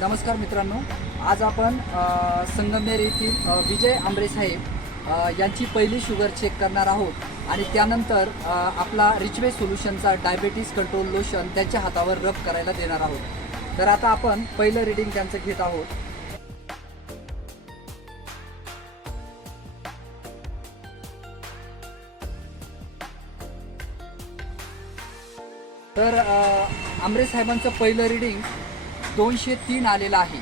नमस्कार मित्रांनो. आज आपण संगमनेर येथील विजय आंबरे साहेब यांची पहिली शुगर चेक करणार आहोत. आणि त्यानंतर आपला रिचवे सोल्युशनचा डायबेटीस कंट्रोल लोशन त्यांच्या हातावर रब करायला देणार आहोत. तर आता आपण पहिलं रिडिंग त्यांचं घेत आहोत. तर आंबरे साहेबांचं पहिलं रिडिंग दोनशे तीन आलेलं आहे.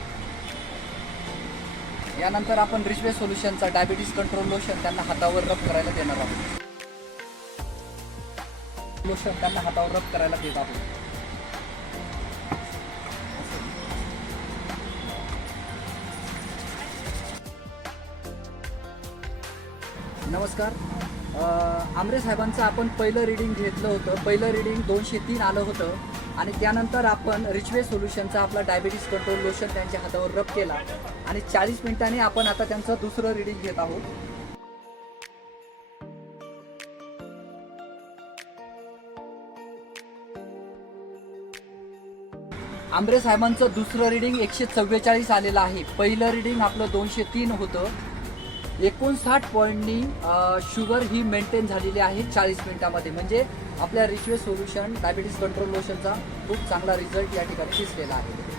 यानंतर आपण रिचवे सोल्युशनचा डायबिटीस कंट्रोल लोशन त्यांना हातावर रब करायला देणार आहोत. लोशन त्यांना हातावर रब करायला देत आहोत. नमस्कार. आमरे साहेबांचं आपण पहिलं रिडिंग घेतलं होतं. पहिलं रिडिंग दोनशे तीन आलं होतं. आणि त्यानंतर आपण रिचवे सोल्युशनचा आपला डायबिटीस कंट्रोल लोशन त्यांच्या हातावर रब केला. आणि चाळीस मिनिटांनी आपण आता त्यांचं दुसरं रिडिंग घेत आहोत. आंबरे साहेबांचं दुसरं रिडिंग एकशे चव्वेचाळीस आलेलं आहे. पहिलं रिडिंग आपलं दोनशे तीन होतं. एकोणसाठ पॉईंटनी शुगर ही मेंटेन झालेली आहे चाळीस मिनिटामध्ये. म्हणजे आपल्या रिचवे सोल्युशन डायबिटीस कंट्रोल लोशनचा खूप चांगला रिझल्ट या ठिकाणी दिसलेला आहे.